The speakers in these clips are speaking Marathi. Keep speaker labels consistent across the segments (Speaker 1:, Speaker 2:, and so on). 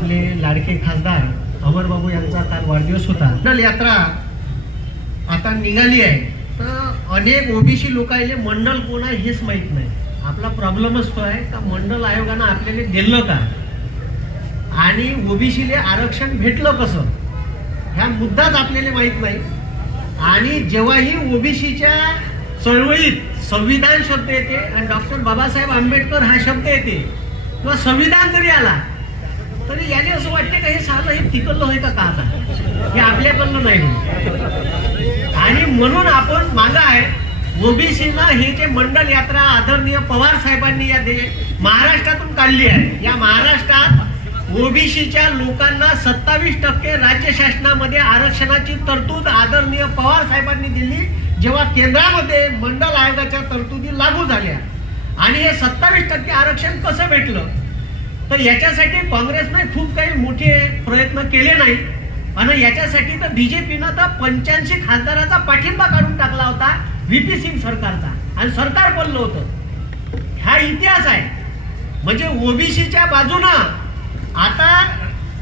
Speaker 1: आपले लाडके खासदार अमरबाबू यांचा काल वाढदिवस होता. मंडल यात्रा आता निघाली आहे. तर अनेक ओबीसी लोकांना मंडल कोण आहे हेच माहीत नाही. आपला प्रॉब्लेमच तो आहे का मंडल आयोगानं आपल्याला दिलं का? आणि ओबीसीले आरक्षण भेटलं कसं? ह्या मुद्दाच आपल्याला माहीत नाही. आणि जेव्हाही ओबीसीच्या चळवळीत संविधान शब्द येते आणि डॉक्टर बाबासाहेब आंबेडकर हा शब्द येते किंवा संविधान जरी आला तरी याने असं वाटते का हे साधं हे तिकडलं होय का आता हे आपल्याकडनं नाही आणि म्हणून आपण माझा आहे ओबीसीना हे जे मंडल यात्रा आदरणीय पवार साहेबांनी या दे महाराष्ट्रातून काढली आहे. या महाराष्ट्रात ओबीसीच्या लोकांना सत्तावीस टक्के राज्य शासनामध्ये आरक्षणाची तरतूद आदरणीय पवार साहेबांनी दिली जेव्हा केंद्रामध्ये मंडल आयोगाच्या तरतुदी लागू झाल्या. आणि हे सत्तावीस टक्के आरक्षण कसं भेटलं? तर याच्यासाठी काँग्रेसने खूप काही मोठे प्रयत्न केले नाही. आणि याच्यासाठी तर बीजेपीनं तर पंच्याऐंशी खासदाराचा पाठिंबा काढून टाकला होता व्हीपी सिंग सरकारचा. आणि सरकार बोललं होतं. हा इतिहास आहे. म्हणजे ओबीसीच्या बाजूनं आता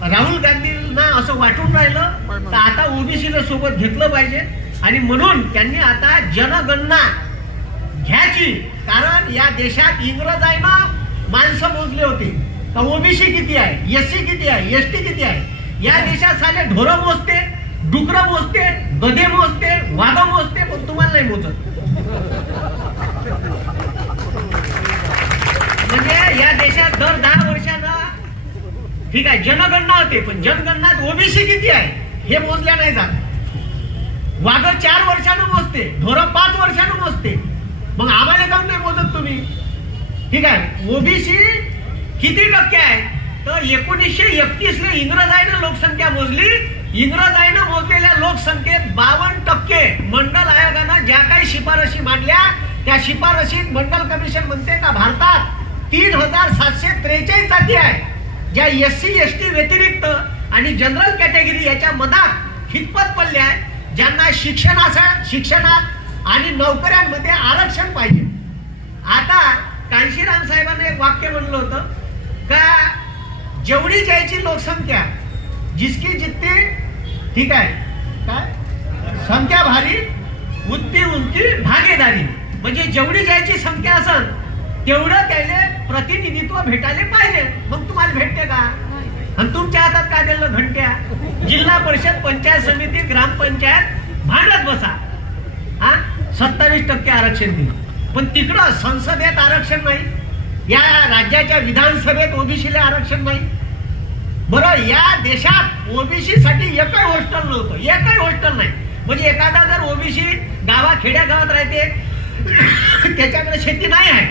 Speaker 1: राहुल गांधींना असं वाटून राहिलं तर आता ओबीसीला सोबत घेतलं पाहिजे. आणि म्हणून त्यांनी आता जनगणना घ्यायची. कारण या देशात इंग्रजांना माणसं मोजले होते. तर ओबीसी किती आहे? एस सी किती आहे? एस टी किती आहे? या देशात साले ढोरं मोजते डुकरं मोजते गधे मोजते वाघ मोजते पण तुम्हाला नाही मोजत. म्हणजे या देशात दर दहा वर्षानं ठीक आहे जनगणना होते पण जनगणनात ओबीसी किती आहे? हे मोजल्या नाही जात. वाघ चार वर्षानं मोजते ढोरं पाच वर्षानं मोजते. मग आम्हाला काऊन नाही मोजत तुम्ही? ठीक आहे ओबीसी किती टक्के आहे? तर एकोणीसशे एकतीस ला लोकसंख्या मोजली. इंग्रजायनं मोजलेल्या लोकसंख्येत बावन्न टक्के मंडल आयोगानं ज्या काही शिफारशी मांडल्या त्या शिफारशीत मंडल कमिशन म्हणते का भारतात तीन हजार सातशे त्रेचाळीस जाती आहे ज्या एस सी एस टी व्यतिरिक्त आणि जनरल कॅटेगरी याच्या मधात हितपत पडल्या आहे ज्यांना शिक्षणाचा शिक्षणात आणि नोकऱ्यांमध्ये आरक्षण पाहिजे. आता कांशीराम साहेबांना एक वाक्य म्हणलं होतं जेवढी जायची लोकसंख्या जिसकी जितके ठीक आहे काय? संख्या भारी उतकी उंची भागीदारी. म्हणजे जेवढी जायची संख्या असेल तेवढं त्याला प्रतिनिधित्व भेटायला पाहिजे. मग तुम्हाला भेटते का? आणि तुमच्या हातात काय दिलं घंट्या? जिल्हा परिषद पंचायत समिती ग्रामपंचायत भांडत बसा. हा? सत्तावीस टक्के आरक्षण दिलं. पण तिकडं संसदेत आरक्षण नाही. या राज्याच्या विधानसभेत ओबीसीला आरक्षण नाही. बरं या देशात ओबीसी साठी एकही हॉस्टेल नव्हतं. एकही हॉस्टेल नाही. म्हणजे एखादा जर ओबीसी गावा खेड्या गावात राहते त्याच्याकडे शेती नाही आहे.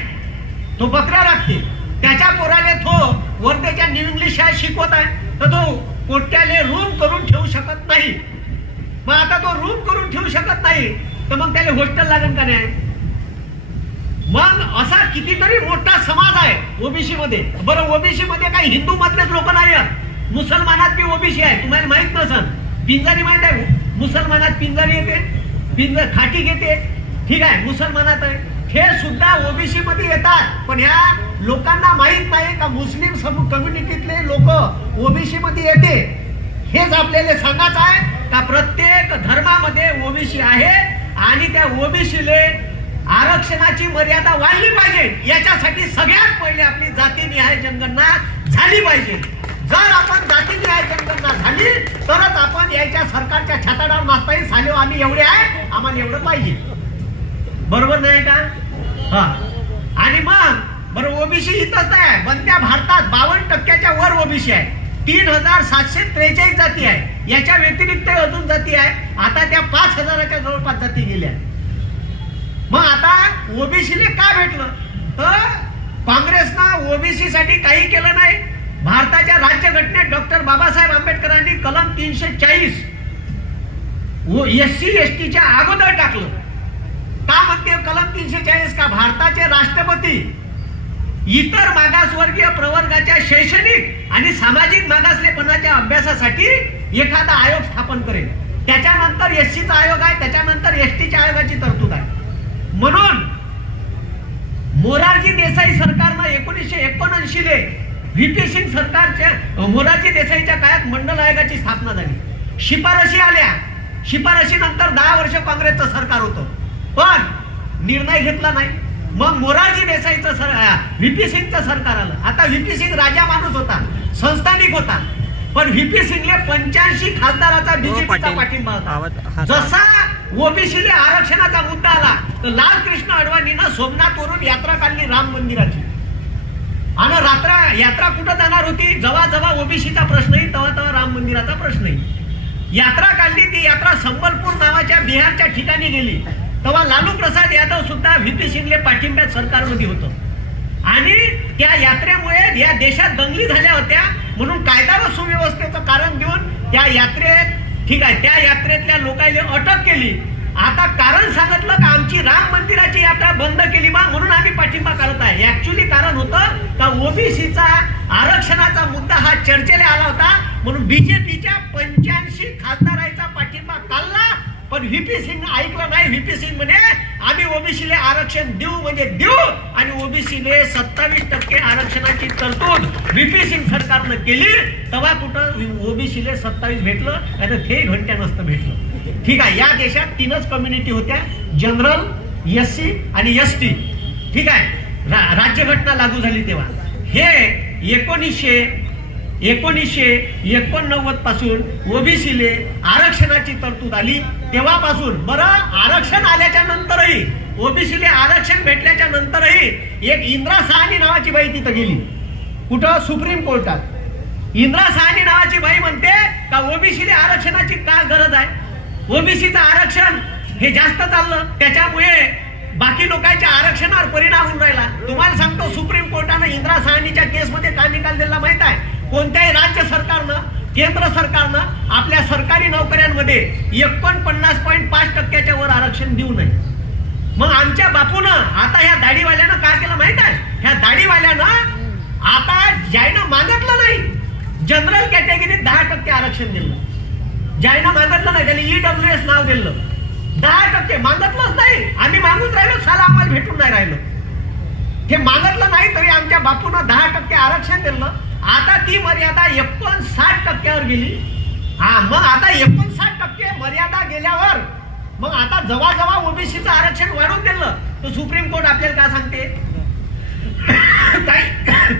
Speaker 1: तो बकऱ्या राखते. त्याच्या पोराने तो वर्धेच्या न्यू इंग्लिश शाळेत शिकवत आहे तर तो कोट्याले रूम करून ठेवू शकत नाही. मग आता तो रूम करून ठेवू शकत नाही तर मग त्याला हॉस्टेल लागेल का नाही? मग असा कितीतरी मोठा समाज आहे ओबीसी मध्ये बरं ओबीसी मध्ये काही हिंदू मधलेच लोक नाही आहेत. मुसलमानात बी ओबीसी आहे. तुम्हाला माहीत नसन पिंजारी माहीत आहे. मुसलमानात पिंजारी येते. पिंज खाटी घेते. ठीक आहे मुसलमानात आहे. हे सुद्धा ओबीसी मध्ये येतात. पण ह्या लोकांना माहीत नाही का मुस्लिम समूह कम्युनिटीतले लोक ओबीसी मध्ये येते? हेच आपल्याला सांगायचं आहे का प्रत्येक धर्मामध्ये ओबीसी आहे आणि त्या ओबीसीले आरक्षणाची मर्यादा वाढली पाहिजे. याच्यासाठी सगळ्यात पहिले आपली जातीनिहाय जनगणना झाली पाहिजे. जर आपण जातीनिहाय जनगणना झाली तरच आपण याच्या सरकारच्या छाताडावर नाचता येईल साले आम्ही एवढे आहे आम्हाला एवढं पाहिजे. बरोबर नाही का? हा. आणि मग बरं ओबीसी इथंच आहे. बंद्या भारतात बावन्न टक्क्याच्या वर ओबीसी आहे. तीन हजार सातशे त्रेचाळीस जाती आहे. याच्या व्यतिरिक्त अजून जाती आहे. आता त्या पाच हजाराच्या जवळपास जाती गेल्या. मग आता ओबीसीने का भेटलं? तर काँग्रेसनं ओबीसी साठी काही केलं नाही. भारताच्या राज्यघटनेत डॉक्टर बाबासाहेब आंबेडकरांनी कलम तीनशे चाळीस एस सी एस टीच्या अगोदर टाकलं. का म्हणते कलम तीनशे चाळीस? का भारताचे राष्ट्रपती इतर मागासवर्गीय प्रवर्गाच्या शैक्षणिक आणि सामाजिक मागासलेपणाच्या अभ्यासासाठी एखादा आयोग स्थापन करेल. त्याच्यानंतर एस सीचा आयोग आहे त्याच्यानंतर एस टीच्या आयोगाची तरतूद आहे. म्हणून मोरारजी देसाई सरकारनं एकोणीसशे एकोणऐंशी ले व्हीपी सिंग सरकारच्या मोरारजी देसाईच्या काळात मंडल आयोगाची स्थापना झाली. शिफारशी आल्या. शिफारशी नंतर दहा वर्ष काँग्रेसचं सरकार होतं. पण निर्णय घेतला नाही. मग मोरारजी देसाईचं सर व्हीपी सिंगचं सरकार आलं. आता व्हीपी सिंग राजा माणूस होता. संस्थानिक होता. पण व्हीपी सिंगले पंच्याऐंशी खासदाराचा बीजेपीचा पाठिंबा होता. जसा ओबीसीले आरक्षणाचा मुद्दा आला. तर लालकृष्ण अडवाणीनं सोमनाथवरून यात्रा काढली राम मंदिराची. आणि रात्र यात्रा कुठं जाणार होती? जेव्हा जेव्हा ओबीसीचा प्रश्नही तेव्हा तेव्हा राम मंदिराचा प्रश्नही. यात्रा काढली ती यात्रा संबलपूर नावाच्या बिहारच्या ठिकाणी गेली. तेव्हा लालू प्रसाद यादव सुद्धा व्हीपी सिंगले पाठिंब्यात सरकारमध्ये होतं. आणि त्या यात्रेमुळे या देशात दंगली झाल्या होत्या. म्हणून कायदा व सुव्यवस्थेचं कारण देऊन त्या यात्रेत ठीक आहे त्या यात्रेतल्या लोकांनी अटक केली. आता कारण सांगितलं का आमची राम मंदिराची यात्रा बंद केली बा म्हणून आम्ही पाठिंबा करत आहे. ऍक्च्युली कारण होतं का ओबीसीचा आरक्षणाचा मुद्दा हा चर्चेला आला होता म्हणून बीजेपीच्या पंच्याऐंशी खासदारांचा पाठिंबा काढला पण व्हीपी सिंग ऐकलं नाही. व्हीपी सिंग म्हणे आम्ही ओबीसीले आरक्षण देऊ म्हणजे देऊ आणि ओबीसीले सत्तावीस टक्के आरक्षणाची तरतूद व्हीपी सिंग सरकारनं केली. तेव्हा कुठं ओबीसीले सत्तावीस भेटलं नाही तर ते घंट्या नसतं भेटलं. ठीक आहे. या देशात तीनच कम्युनिटी होत्या. जनरल एस सी आणि एस टी ठीक आहे. रा- राज्यघटना लागू झाली तेव्हा. हे एकोणीसशे एकोणीसशे एकोणनव्वदपासून ओबीसीले आरक्षणाची तरतूद आली. तेव्हापासून बरं आरक्षण आल्याच्या नंतरही ओबीसीले आरक्षण भेटल्याच्या नंतरही एक इंद्रा सहानी नावाची बाई तिथं गेली. कुठं? सुप्रीम कोर्टात. इंद्रा सहानी नावाची बाई म्हणते का ओबीसीले आरक्षणाची का गरज आहे? ओबीसीचं आरक्षण हे जास्त चाललं. त्याच्यामुळे बाकी लोकांच्या आरक्षणावर परिणाम होऊन राहिला. तुम्हाला सांगतो सुप्रीम कोर्टानं इंद्रा सहानीच्या केसमध्ये का निकाल दिला कोणत्याही राज्य सरकारनं केंद्र सरकारनं आपल्या सरकारी नोकऱ्यांमध्ये एकोणपन्नास पॉईंट पाच टक्क्याच्या वर आरक्षण देऊ नये. मग आमच्या बापूनं आता ह्या दाढीवाल्यानं काय केलं माहीत आहे? ह्या दाढीवाल्यानं आता ज्यानं मागितलं नाही जनरल कॅटेगरीत दहा टक्के आरक्षण दिलं. ज्यानं मागितलं नाही त्याने ईडब्ल्यू एस नाव दिलं. दहा टक्के मागितलंच नाही. आम्ही मागून राहिलो साला आम्हाला भेटून नाही राहिलो. हे मागितलं नाही तरी आमच्या बापूनं दहा टक्के आरक्षण दिलं. आता ती मर्यादा एकोणसाठ टक्क्यावर गेली. हा मग आता एकोणसाठ टक्के मर्यादा गेल्यावर मग आता जवळ जवळ ओबीसीचं आरक्षण वाढून दिलं तर सुप्रीम कोर्ट आपल्याला काय सांगते? काही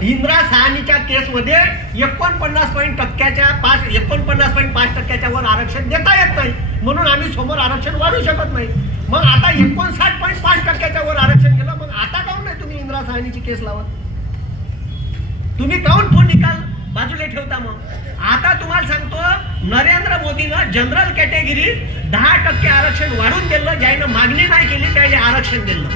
Speaker 1: इंदिरा सहानीच्या केसमध्ये एकोणपन्नास पॉईंट टक्क्याच्या पाच एकोणपन्नास पॉईंट पाच टक्क्याच्या वर आरक्षण देता येत नाही. म्हणून आम्ही समोर आरक्षण वाढू शकत नाही. मग आता एकोणसाठ पॉईंट पाच टक्क्याच्या वर आरक्षण केलं मग आता काऊन नाही तुम्ही इंदिरा सहानीची केस लावत? तुम्ही काऊन तो निकाल? बाजूला ठेवता मग. आता तुम्हाला सांगतो नरेंद्र मोदीनं जनरल कॅटेगरीत दहा टक्के आरक्षण वाढून दिलं ज्यानं मागणी नाही केली त्याने आरक्षण दिलं.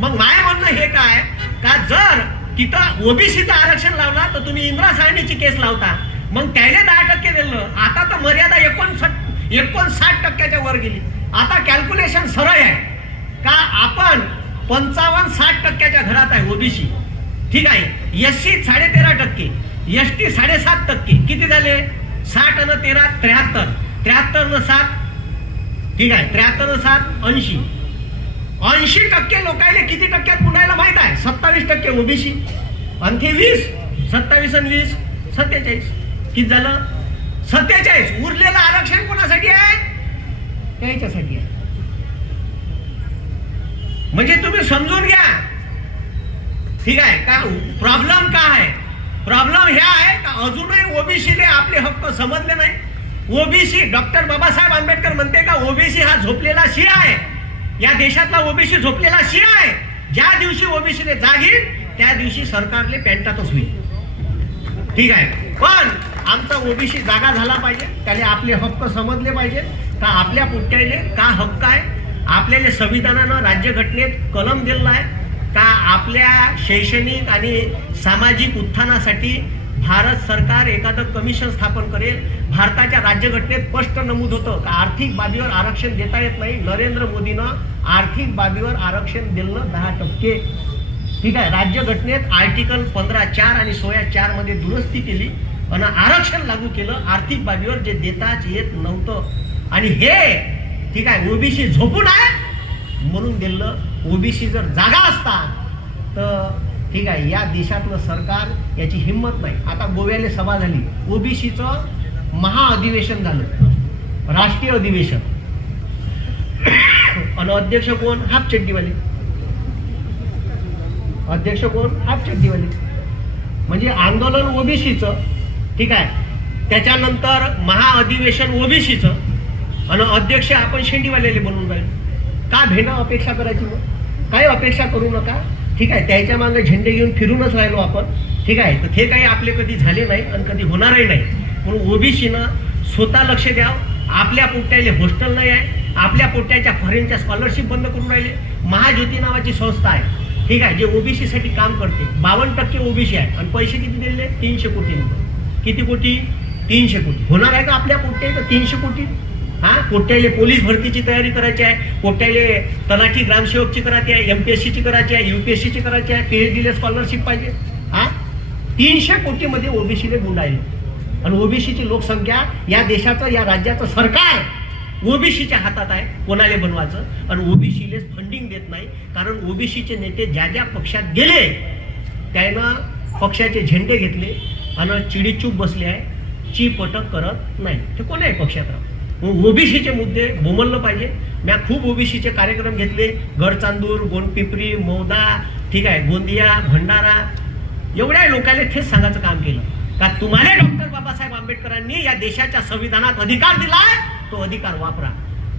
Speaker 1: मग माय म्हणणं हे काय? का जर तिथं ओबीसीचं आरक्षण लावला तर तुम्ही इंदिरा सहानीची केस लावता. मग त्याने दहा टक्के दिलं. आता तर मर्यादा एकोणसाठ एकोणसाठ टक्क्याच्या वर गेली. आता कॅल्क्युलेशन सरळ आहे. का आपण पंचावन्न साठ टक्क्याच्या घरात आहे ओबीसी? ठीक आहे. एस सी साडेतेरा टक्के एस टी साडेसात टक्के. किती झाले? साठ न तेरा त्र्याहत्तर. त्र्याहत्तर न सात ठीक आहे. त्र्याहत्तर न सात ऐंशी. ऐंशी टक्के लोकांना किती टक्क्यात पुण्याला माहीत आहे? सत्तावीस टक्के ओबीसी. आणखी वीस सत्तावीस आणि वीस सत्तेचाळीस. किती झालं? सत्तेचाळीस. उरलेलं आरक्षण कोणासाठी आहे? त्याच्यासाठी आहे. म्हणजे तुम्ही समजून घ्या. ठीक आहे? का प्रॉब्लेम काय आहे? प्रॉब्लेम ह्या आहे का अजूनही ओबीसीने आपले हक्क समजले नाही? ओबीसी डॉक्टर बाबासाहेब आंबेडकर म्हणते का ओबीसी हा झोपलेला शिया आहे. या देशातला ओबीसी झोपलेला शिया आहे. ज्या दिवशी ओबीसीने जागीर त्या दिवशी सरकारले पॅन्टातच होईल. ठीक आहे? पण आमचा ओबीसी जागा झाला पाहिजे. त्याने आपले हक्क समजले पाहिजे. का आपल्या पुट्ट्याने का हक्क आहे? आपल्याला संविधानानं राज्यघटनेत कलम दिलेला आहे. का आपल्या शैक्षणिक आणि सामाजिक उत्थानासाठी भारत सरकार एखादं कमिशन स्थापन करेल? भारताच्या राज्यघटनेत स्पष्ट नमूद होतं का? आर्थिक बाबीवर आरक्षण देता येत नाही. नरेंद्र मोदीनं आर्थिक बाबीवर आरक्षण दिलं दहा टक्के. ठीक आहे. राज्यघटनेत आर्टिकल पंधरा चार आणि सोळा चारमध्ये दुरुस्ती केली आणि आरक्षण लागू केलं. आर्थिक बाबीवर जे देताच येत नव्हतं. आणि हे ठीक आहे ओबीसी झोपून आहे म्हणून दिलं ओबीसी जर जागा असता तर ठीक आहे या देशातलं सरकार याची हिंमत नाही. आता गोव्याला सभा झाली. ओबीसीचं महाअधिवेशन झालं. राष्ट्रीय अधिवेशन. आणि अध्यक्ष कोण? हाफ चड्डीवाले. अध्यक्ष कोण? हाफ चड्डीवाले. म्हणजे आंदोलन ओबीसीचं ठीक आहे. त्याच्यानंतर महाअधिवेशन ओबीसीचं. आणि अध्यक्ष आपण शेंडीवाल्याले बनवून राहिले. का भेणं अपेक्षा करायची मग? काही अपेक्षा करू नका. ठीक आहे त्याच्यामागे झेंडे घेऊन फिरूनच राहिलो आपण. ठीक आहे तर हे काही आपले कधी झाले नाही आणि कधी होणारही नाही. म्हणून ओबीसीनं स्वतः लक्ष द्यावं आपल्या पोट्याले हॉस्टेल नाही आहे. आपल्या पोट्याच्या फॉरेनच्या स्कॉलरशिप बंद करून राहिले. महाज्योती नावाची संस्था आहे. ठीक आहे जे ओबीसीसाठी काम करते. बावन्न टक्के ओबीसी आहे. आणि पैसे किती दिलेले? तीनशे कोटी किती कोटी? तीनशे कोटी. होणार आहे का आपल्या पोट्या तीनशे कोटी? हा? कोट्याले पोलीस भरतीची तयारी करायची आहे. कोट्याले तलाठी ग्रामसेवकची करायची आहे एमपीएससीची करायची आहे युपीएससीची करायची आहे पीएचडीला स्कॉलरशिप पाहिजे. हा? तीनशे कोटीमध्ये ओबीसीने गुंडाळले. आणि ओबीसीची लोकसंख्या या देशाचं या राज्याचं सरकार ओबीसीच्या हातात आहे कोणाला बनवायचं? आणि ओबीसीले फंडिंग देत नाही. कारण ओबीसीचे नेते ज्या ज्या पक्षात गेले त्यानं पक्षाचे झेंडे घेतले आणि चिडीचूप बसले आहे. ची पटक करत नाही. ते कोणाही पक्षात? राहू ओबीसीचे मुद्दे बोमललं पाहिजे. म्या खूप ओबीसीचे कार्यक्रम घेतले. गडचांदूर गोंडपिपरी मौदा ठीक आहे गोंदिया भंडारा एवढ्या लोकांना थेच सांगायचं काम केलं. का तुम्हाला डॉक्टर बाबासाहेब आंबेडकरांनी या देशाच्या संविधानात अधिकार दिलाय? तो अधिकार वापरा.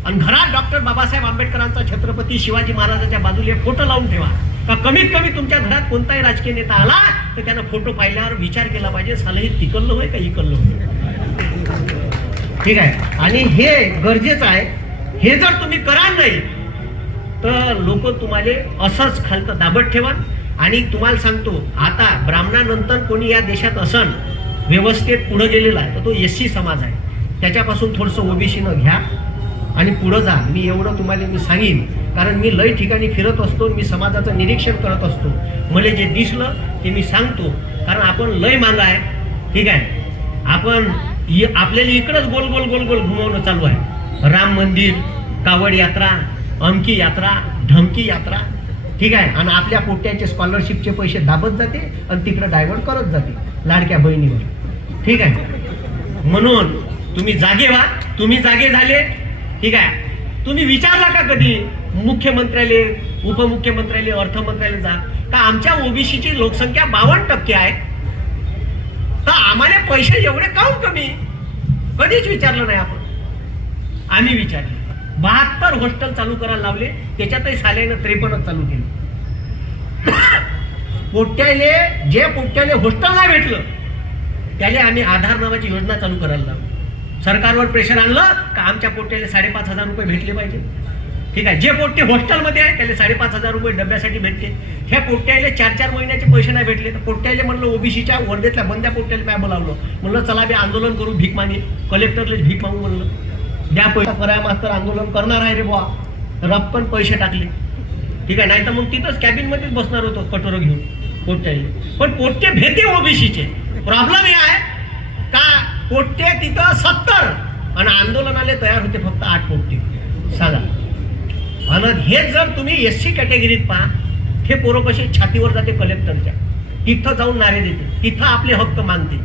Speaker 1: आणि घरात डॉक्टर बाबासाहेब आंबेडकरांचा छत्रपती शिवाजी महाराजांच्या बाजूला एक फोटो लावून ठेवा. का कमीत कमी तुमच्या घरात कोणताही राजकीय नेता आला तर त्यानं फोटो पाहिल्यावर विचार केला पाहिजे सलही हे तिकल्लं होय का इकल्लं होय? ठीक आहे? आणि हे गरजेचं आहे. हे जर तुम्ही कराल नाही तर लोक तुम्हाला असंच खालतं दाबत ठेवा आणि तुम्हाला सांगतो आता ब्राह्मणानंतर कोणी या देशात असन व्यवस्थेत पुढे गेलेला आहे तर तो एस सी समाज आहे. त्याच्यापासून थोडंसं ओबीसीनं घ्या आणि पुढं जा. मी एवढं तुम्हाला मी सांगेन. कारण मी लय ठिकाणी फिरत असतो मी समाजाचं निरीक्षण करत असतो. मला जे दिसलं ते मी सांगतो. कारण आपण लय मांग आहे. ठीक आहे? आपण आपल्याला इकडंच गोल गोल गोल गोल घुमवणं चालू आहे. राम मंदिर कावड यात्रा अमकी यात्रा ढमकी यात्रा ठीक आहे? आणि आपल्या पोट्याचे स्कॉलरशिपचे पैसे दाबत जाते आणि तिकडे डायव्हर्ट करत जाते लाडक्या बहिणीवर. ठीक आहे? म्हणून तुम्ही जागे व्हा. तुम्ही जागे झाले ठीक आहे? तुम्ही विचारला का कधी? मुख्यमंत्र्याले उपमुख्यमंत्र्याले अर्थमंत्र्यालय जा. का आमच्या ओबीसीची लोकसंख्या बावन्न टक्के आहे? तर आम्हाला पैसे एवढे काऊन कमी? कधीच विचारलं नाही आपण. आम्ही विचारले. बहात्तर हॉस्टेल चालू करायला लावले त्याच्यातही साल्यानं त्रेपन्न चालू केले. पोट्याले जे पोट्याले हॉस्टेल नाही भेटलं त्याला आम्ही आधार नावाची योजना चालू करायला लावली. सरकारवर प्रेशर आणलं का आमच्या पोट्याला साडेपाच हजार रुपये भेटले पाहिजे? ठीक आहे. जे पोट्टे हॉस्टेलमध्ये आहे त्याला साडेपाच हजार रुपये डब्यासाठी भेटते ह्या पोट्ट्याला चार चार महिन्याचे पैसे नाही भेटले. तर पोट्ट्याला म्हणलं ओबीसीच्या वर्धेतल्या बंद्या पोट्याला काय बोलावलं म्हणलं चला मी आंदोलन करू भीक मागे. कलेक्टरले भीक मागू म्हणलं. द्या पैसा. कराया मास्तर आंदोलन करणार आहे रे बुवा. रप्पन पैसे टाकले. ठीक आहे. नाही तर मग तिथंच कॅबिनमध्येच बसणार होतो कटोरं घेऊन पोट्ट्याला. पण पोट्टे भेटे ओबीसीचे. प्रॉब्लेम हे आहे का? पोट्टे तिथं सत्तर आणि आंदोलनाले तयार होते फक्त आठ पोट्टे. सांगा. आणि हे जर तुम्ही एस सी कॅटेगरीत पहा हे पोरं कसे छातीवर जाते कलेक्टरच्या तिथं जाऊन नारे देते तिथं आपले हक्क मानते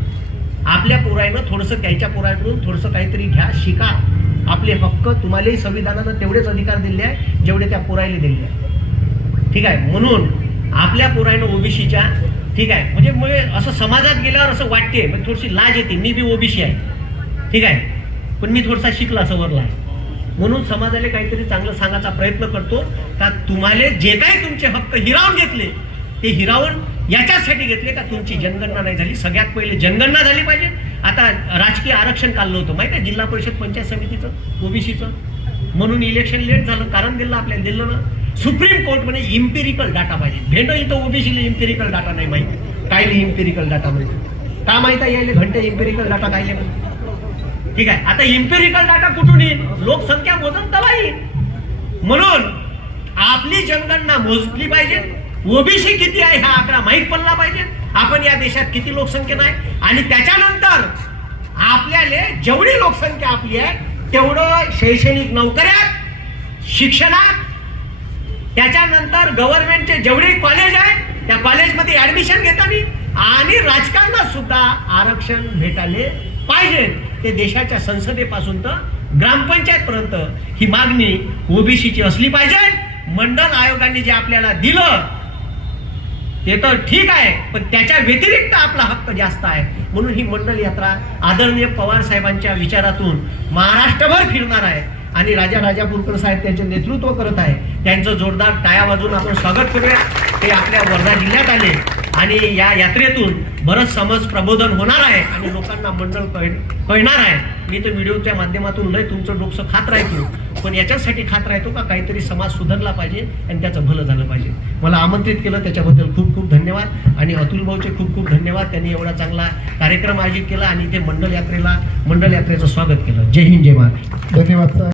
Speaker 1: आपल्या पोरायनं थोडंसं त्याच्या पोराकडून थोडंसं काहीतरी घ्या शिका. आपले हक्क तुम्हालाही संविधानानं तेवढेच अधिकार दिले आहे जेवढे त्या पोरायला दिले आहे ठीक आहे? म्हणून आपल्या पोरायनं ओबीसीच्या ठीक आहे? म्हणजे मुळे असं समाजात गेल्यावर असं वाटते म्हणजे थोडीशी लाज येते. मी बी ओबीसी आहे. ठीक आहे? पण मी थोडासा शिकला सवरला आहे. म्हणून समाजाला काहीतरी चांगलं सांगायचा प्रयत्न करतो का तुम्हाला जे काही तुमचे हक्क हिरावून घेतले ते हिरावून याच्यासाठी घेतले का तुमची जनगणना नाही झाली? सगळ्यात पहिले जनगणना झाली पाहिजे. आता राजकीय आरक्षण काढलं होतं माहिती आहे जिल्हा परिषद पंचायत समितीचं ओबीसीचं? म्हणून इलेक्शन लेट झालं कारण दिलं आपल्याला दिलं ना. सुप्रीम कोर्ट म्हणे इम्पेरिकल डाटा पाहिजे. भेंड इथं ओबीसीला इम्पेरिकल डाटा नाही माहिती. कायले इम्पेरिकल डाटा म्हणजे का माहिती आहे यायले? घंटे इम्पेरिकल डाटा कायले? म्हणजे ठीक आहे. आता इम्पेरिकल डाटा कुठून येईल? लोकसंख्या मोजून तवा येईल. म्हणून आपली जनगणना मोजली पाहिजे. ओबीसी किती आहे हा आकडा माहीत पडला पाहिजे. आपण या देशात किती लोकसंख्या आहे? आणि त्याच्यानंतर आपल्याला जेवढी लोकसंख्या आपली आहे तेवढं शैक्षणिक नोकऱ्यात शिक्षणात त्याच्यानंतर गव्हर्नमेंटचे जेवढे कॉलेज आहे त्या कॉलेजमध्ये ऍडमिशन घेताना आणि राजकारणात सुद्धा आरक्षण भेटायला पाहिजे. ते देशाच्या संसदेपासून तर ग्रामपंचायत पर्यंत ही मागणी ओबीसीची असली पाहिजे. मंडल आयोगाने जे आपल्याला दिलं ते तर ठीक आहे पण त्याच्या व्यतिरिक्त आपला हक्क जास्त आहे. म्हणून ही मंडल यात्रा आदरणीय पवार साहेबांच्या विचारातून महाराष्ट्रभर फिरणार आहे आणि राजा राजापूरकर साहेब त्यांचे नेतृत्व करत आहे. त्यांचं जोरदार टाया वाजून आपण स्वागत करूया. ते आपल्या वर्धा जिल्ह्यात आले. आणि या यात्रेतून बरंच समज प्रबोधन होणार आहे आणि लोकांना मंडळ कळ- कळणार आहे. मी तर व्हिडिओच्या माध्यमातून लय तुमचं डोकसं खात राहतो. पण याच्यासाठी खात राहतो का? काहीतरी समाज सुधारला पाहिजे आणि त्याचं भलं झालं पाहिजे. मला आमंत्रित केलं त्याच्याबद्दल खूप खूप धन्यवाद. आणि अतुल भाऊचे खूप खूप धन्यवाद. त्यांनी एवढा चांगला कार्यक्रम आयोजित केला आणि इथे मंडल यात्रेला मंडल यात्रेचं स्वागत केलं. जय हिंद जय महाराष्ट्र.
Speaker 2: धन्यवाद